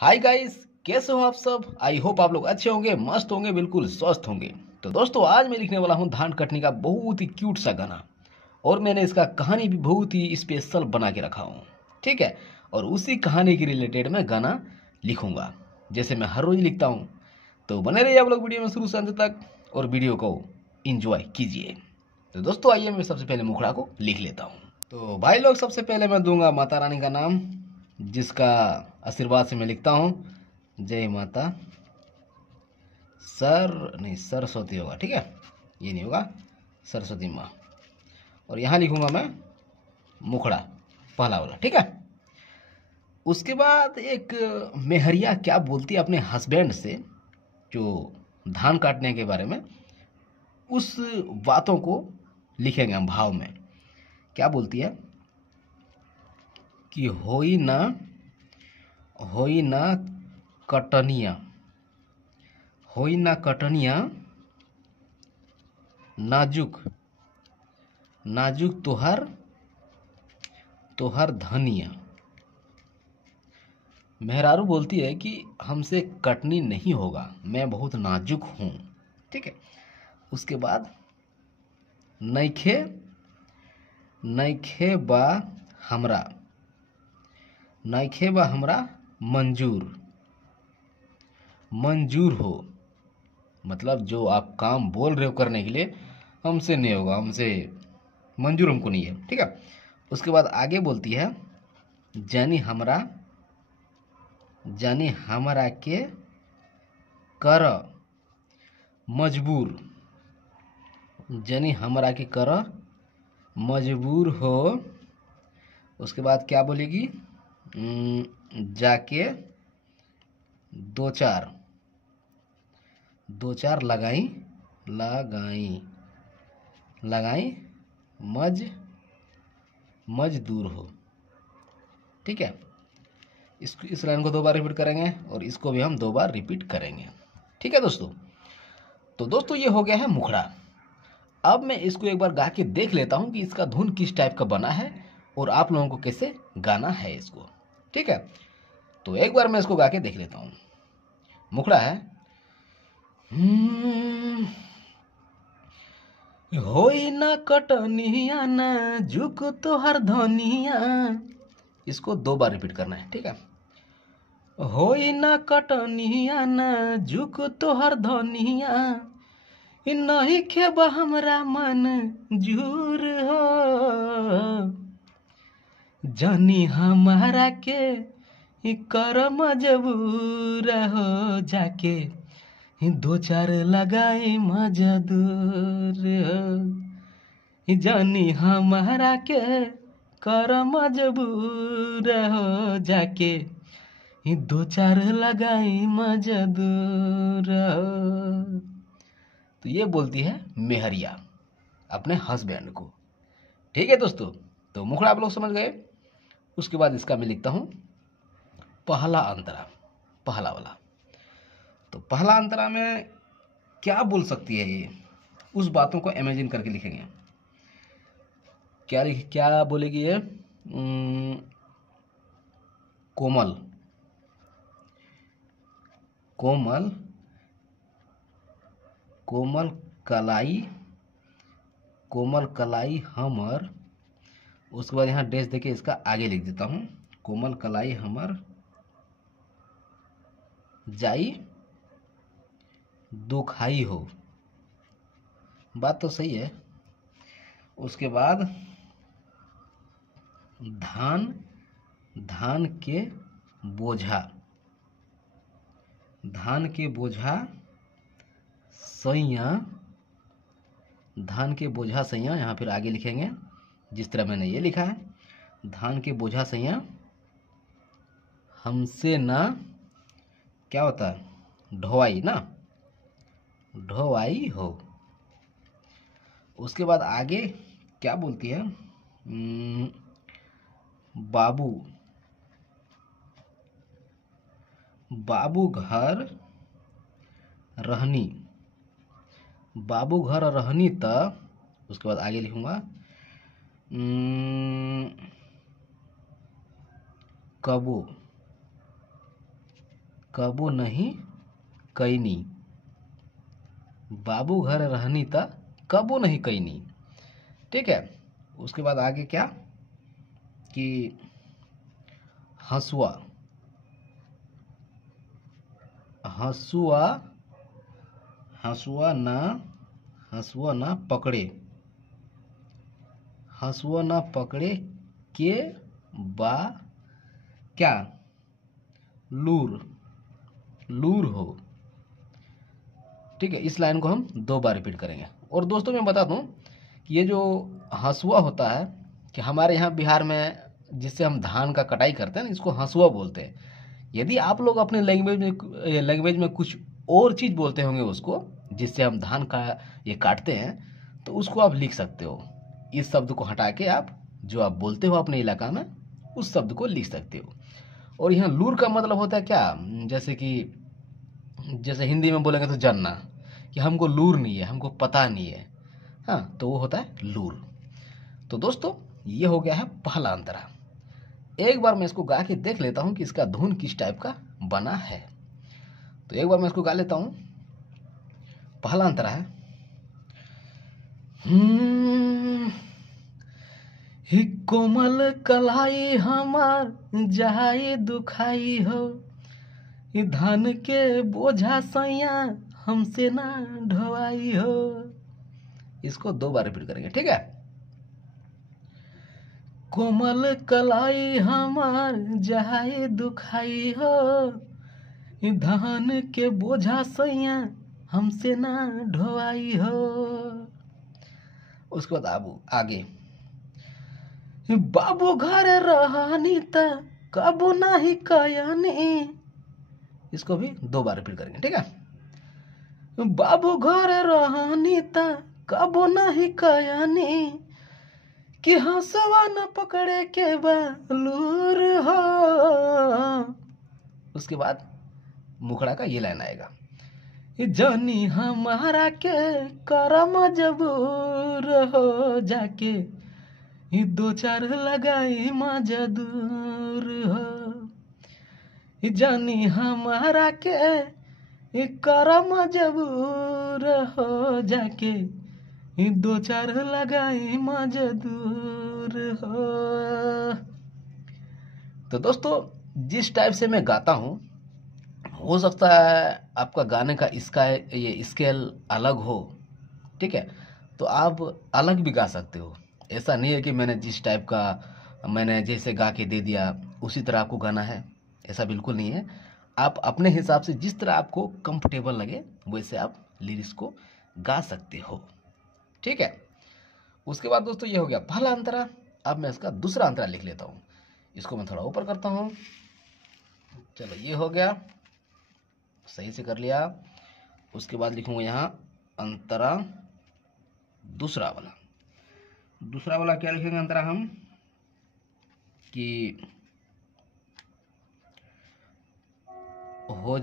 Hi guys, कैसे हो आप सब। आई होप आप लोग अच्छे होंगे, मस्त होंगे, बिल्कुल स्वस्थ होंगे। तो दोस्तों, आज मैं लिखने वाला हूँ धान कटनी का बहुत ही क्यूट सा गाना। और मैंने इसका कहानी भी बहुत ही स्पेशल बना के रखा हूँ। ठीक है। और उसी कहानी के रिलेटेड मैं गाना लिखूंगा, जैसे मैं हर रोज लिखता हूँ। तो बने रहिए आप लोग वीडियो में शुरू से अंत तक और वीडियो को इंजॉय कीजिए। तो दोस्तों आइए, मैं सबसे पहले मुखड़ा को लिख लेता हूँ। तो भाई लोग, सबसे पहले मैं दूंगा माता रानी का नाम, जिसका आशीर्वाद से मैं लिखता हूँ जय माता सरस्वती होगा। ठीक है, ये नहीं होगा, सरस्वती माँ। और यहाँ लिखूंगा मैं मुखड़ा, पहला वाला। ठीक है। उसके बाद एक मेहरिया क्या बोलती है अपने हस्बैंड से, जो धान काटने के बारे में, उस बातों को लिखेंगे हम भाव में। क्या बोलती है कि होई ना कटनिया, होई ना कटनिया, नाजुक नाजुक तोहर तोहर धनिया। मेहरारू बोलती है कि हमसे कटनी नहीं होगा, मैं बहुत नाजुक हूँ। ठीक है। उसके बाद नइखे नइखे बा हमरा नइखे बा हमरा मंजूर मंजूर हो, मतलब जो आप काम बोल रहे हो करने के लिए, हमसे नहीं होगा, हमसे मंजूर हमको नहीं है। ठीक है। उसके बाद आगे बोलती है जानी हमरा के कर मजबूर, जानी हमरा के कर मजबूर हो। उसके बाद क्या बोलेगी, जाके दो चार लगाई लगाई लगाई मजदूर हो। ठीक है। इस लाइन को 2 बार रिपीट करेंगे और इसको भी हम 2 बार रिपीट करेंगे। ठीक है दोस्तों। तो दोस्तों, ये हो गया है मुखड़ा। अब मैं इसको एक बार गा के देख लेता हूँ कि इसका धुन किस टाइप का बना है और आप लोगों को कैसे गाना है इसको। ठीक है। तो एक बार मैं इसको गा के देख लेता हूँ। मुखड़ा है। होई ना कटनिया ना झुक तो हर धनिया। इसको 2 बार रिपीट करना है। ठीक है। होई ना कटनिया ना झुक तो हर धनिया, नहीं खेबा हमरा मन जूर हो, जानी हमारा के कर मजबूर हो, जाके 2 4 लगाए मजदूर हो, जानी हमारा के कर मजबूर हो, जाके 2 4 लगाए मजदूर हो। तो ये बोलती है मेहरिया अपने हस्बैंड को। ठीक है दोस्तों। तो मुखड़ा आप लोग समझ गए। उसके बाद इसका मैं लिखता हूँ पहला अंतरा, पहला वाला। तो पहला अंतरा में क्या बोल सकती है ये, उस बातों को इमेजिन करके लिखेंगे। क्या बोलेगी ये, कोमल कोमल कोमल कलाई कोमल कलाई हमर। उसके बाद यहाँ डैश देके इसका आगे लिख देता हूँ, कोमल कलाई हमर जाई दुखाई हो। बात तो सही है। उसके बाद धान धान के बोझा धान के बोझा सैया, धान के बोझा सैया। यहाँ फिर आगे लिखेंगे जिस तरह मैंने ये लिखा है, धान के बोझा सैया हमसे ना, क्या होता है, ढोवाई ना, ढोवाई हो। उसके बाद आगे क्या बोलती है, बाबू बाबू घर रहनी, बाबू घर रहनी त। उसके बाद आगे लिखूंगा कबो कबो नहीं कैनी, बाबू घर रहनी ता कबो नहीं कैनी। ठीक है। उसके बाद आगे क्या कि हंसुआ, हंसुआ, हंसुआ ना पकड़े, हंसुआ ना पकड़े के बा क्या, लूर, लूर हो। ठीक है। इस लाइन को हम 2 बार रिपीट करेंगे। और दोस्तों मैं बता दूं कि ये जो हंसुआ होता है कि हमारे यहाँ बिहार में जिससे हम धान का कटाई करते हैं ना, इसको हंसुआ बोलते हैं। यदि आप लोग अपने लैंग्वेज में कुछ और चीज़ बोलते होंगे उसको, जिससे हम धान का ये काटते हैं, तो उसको आप लिख सकते हो। इस शब्द को हटा के आप जो आप बोलते हो अपने इलाका में उस शब्द को लिख सकते हो। और यहाँ लूर का मतलब होता है क्या, जैसे हिंदी में बोलेंगे तो जानना कि हमको लूर नहीं है, हमको पता नहीं है, हाँ, तो वो होता है लूर। तो दोस्तों ये हो गया है पहला अंतरा। एक बार मैं इसको गा के देख लेता हूँ कि इसका धुन किस टाइप का बना है। तो एक बार मैं इसको गा लेता हूँ। पहला अंतरा है, ही कोमल कलाई हमार जाए दुखाई हो, धान के बोझा सैया हमसे ना ढोवाई हो। इसको 2 बार रिपीट करेंगे। ठीक है। कोमल कलाई हमार जाए दुखाई हो, धान के बोझा सैया हमसे ना ढोवाई हो। उसके बाद आगे, बाबू घर रहनी त कबो नाही कयानी। इसको भी 2 बार रिपीट करेंगे। ठीक है। बाबू घर रहनी त कबो नाही कयानी, कि हंसवा न पकड़े के बालूर हो। उसके बाद मुखड़ा का ये लाइन आएगा, जानी हमारा के करम जबूर हो, जाके 2 4 लगाई मजा दूर हो। जानी हमारा के करम जबूर हो, जाके 2 4 लगाई मजा दूर हो। तो दोस्तों जिस टाइप से मैं गाता हूँ, हो सकता है आपका गाने का इसका ये स्केल अलग हो। ठीक है। तो आप अलग भी गा सकते हो। ऐसा नहीं है कि मैंने जिस टाइप का मैंने जैसे गा के दे दिया उसी तरह आपको गाना है, ऐसा बिल्कुल नहीं है। आप अपने हिसाब से जिस तरह आपको कंफर्टेबल लगे वैसे आप लिरिक्स को गा सकते हो। ठीक है। उसके बाद दोस्तों ये हो गया पहला अंतरा। अब मैं इसका दूसरा अंतरा लिख लेता हूँ। इसको मैं थोड़ा ऊपर करता हूँ। चलो ये हो गया, सही से कर लिया। उसके बाद लिखूंगा यहाँ अंतरा दूसरा वाला क्या लिखेंगे अंतरा हम कि हो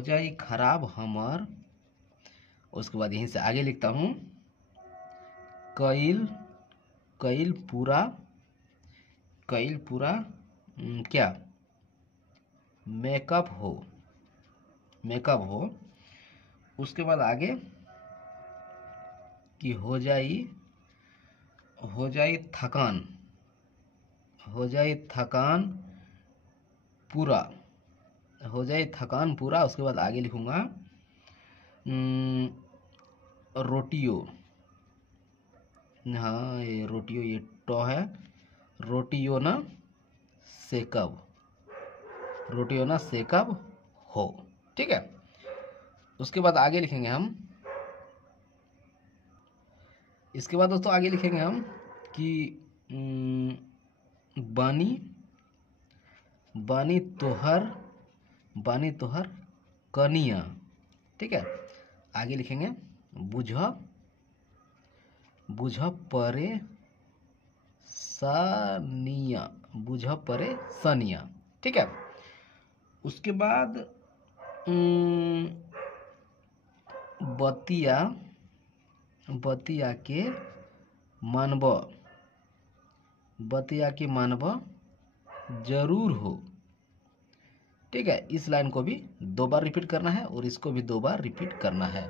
जाई खराब हमर। उसके बाद यहीं से आगे लिखता हूँ कईल पूरा क्या मेकअप हो। उसके बाद आगे कि हो जाई थकान पूरा। उसके बाद आगे लिखूंगा रोटियो, हाँ ये रोटियो, ये टो है, रोटियो ना सेकब हो। ठीक है। उसके बाद आगे लिखेंगे हम, इसके बाद दोस्तों आगे लिखेंगे हम कि बानी तोहर कनिया। ठीक है। आगे लिखेंगे बुझ परे सनिया। ठीक है। उसके बाद बतिया के मानब बतिया की मानब जरूर हो। ठीक है, इस लाइन को भी 2 बार रिपीट करना है और इसको भी 2 बार रिपीट करना है।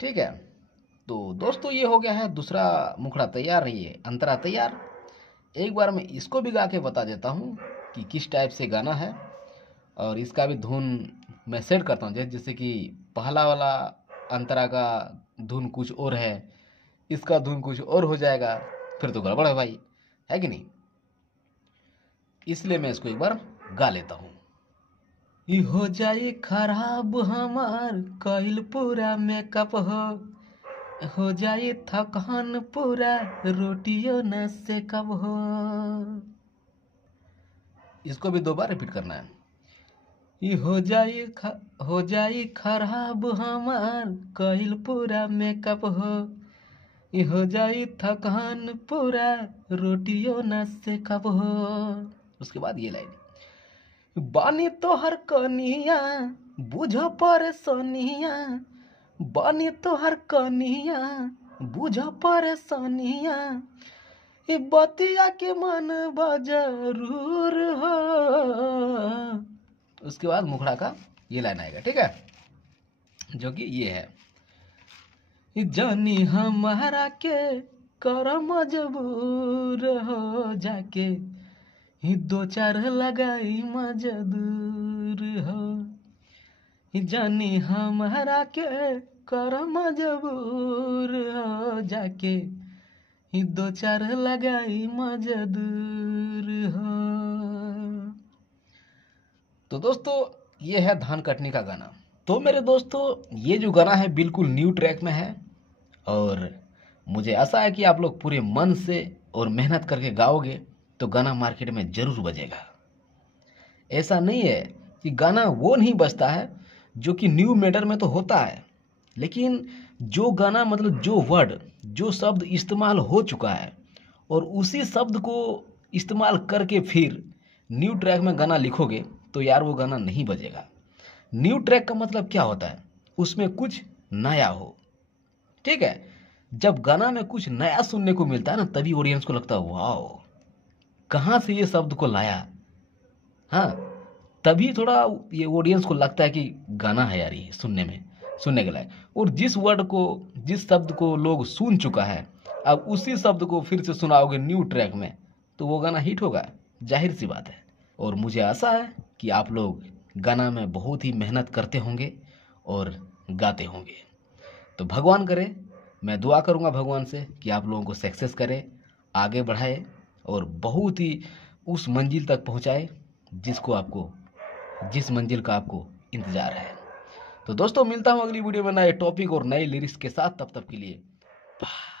ठीक है, तो दोस्तों ये हो गया है दूसरा मुखड़ा तैयार, ये अंतरा तैयार। एक बार मैं इसको भी गा के बता देता हूँ कि किस टाइप से गाना है, और इसका भी धुन मैं सेट करता हूँ। जैसे कि पहला वाला अंतरा का धुन कुछ और है, इसका धुन कुछ और हो जाएगा, फिर तो गड़बड़ है भाई, है कि नहीं। इसलिए मैं इसको एक बार गा लेता हूँ। ई हो जाई खराब हमार कइल पूरा मेकअप हो जाई थकान पूरा रोटियों न से कब हो। इसको भी 2 बार रिपीट करना है। ई हो जाई खराब हमार कइल पूरा मेकअप ई हो जाई थकान पूरा रोटियों न से कब हो। उसके बाद ये लाइन, बानी तोहर कनिया बुझ परेशानिया, बानी तोहर कनिया बुझ परेशानिया, ई बतिया के मन जरूर हो। उसके बाद मुखड़ा का ये लाइन आएगा। ठीक है, जो कि ये है, जानी हमारा के कर मजबूर हो जाके ही 2-4 लगाई मजदूर हो। जानी हमारा के कर मजबूर हो जाके ही 2-4 लगाई मजदूर हो। तो दोस्तों ये है धान कटनी का गाना। तो मेरे दोस्तों ये जो गाना है बिल्कुल न्यू ट्रैक में है, और मुझे आशा है कि आप लोग पूरे मन से और मेहनत करके गाओगे तो गाना मार्केट में जरूर बजेगा। ऐसा नहीं है कि गाना वो नहीं बजता है जो कि न्यू मेटर में तो होता है, लेकिन जो गाना मतलब जो वर्ड जो शब्द इस्तेमाल हो चुका है और उसी शब्द को इस्तेमाल करके फिर न्यू ट्रैक में गाना लिखोगे तो यार वो गाना नहीं बजेगा। न्यू ट्रैक का मतलब क्या होता है, उसमें कुछ नया हो। ठीक है, जब गाना में कुछ नया सुनने को मिलता है ना, तभी ऑडियंस को लगता है वाओ कहाँ से ये शब्द को लाया। हाँ, तभी थोड़ा ये ऑडियंस को लगता है कि गाना है यार ये सुनने के लायक। और जिस वर्ड को जिस शब्द को लोग सुन चुका है, अब उसी शब्द को फिर से सुनाओगे न्यू ट्रैक में तो वो गाना हिट होगा, जाहिर सी बात है। और मुझे आशा है कि आप लोग गाना में बहुत ही मेहनत करते होंगे और गाते होंगे। तो भगवान करे, मैं दुआ करूंगा भगवान से कि आप लोगों को सक्सेस करे, आगे बढ़ाए और बहुत ही उस मंजिल तक पहुंचाए जिस मंजिल का आपको इंतजार है। तो दोस्तों मिलता हूं अगली वीडियो में नए टॉपिक और नए लिरिक्स के साथ, तब तक के लिए बाय।